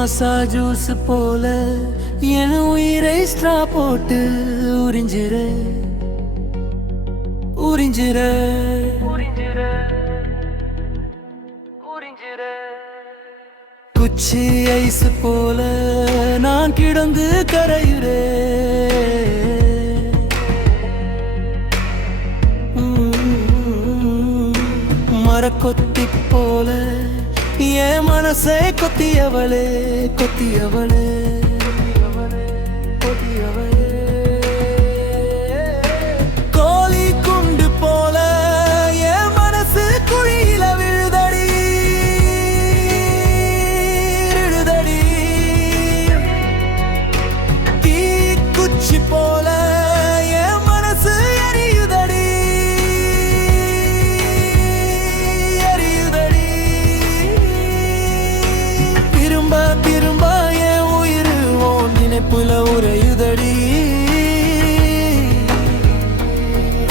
மாசா ஜூஸ் போல என் உயிரை ஸ்ட்ரா போட்டு உறிஞ்சிர உறிஞ்சிர குச்சி ஐஸ் போல நான் கிடந்து கரையுறே மரக்கொத்தி போல என் மனசை கொத்தியவளே கொத்தியவளே கோழி குண்டு போல என் மனசு குழியில விழுதடி விழுதடி தீ குச்சி போல என் மனசு எரியுதடி எரியுதடி திரும்ப திரும்ப என் உயிர் உன் நினைப்புல உறையுதடி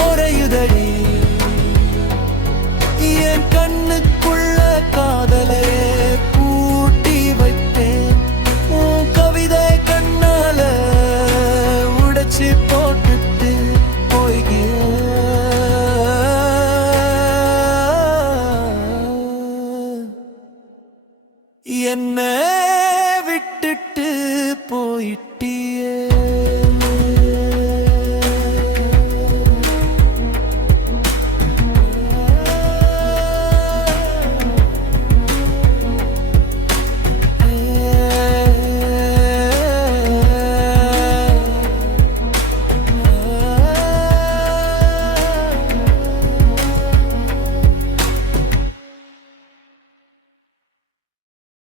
உறையுதடி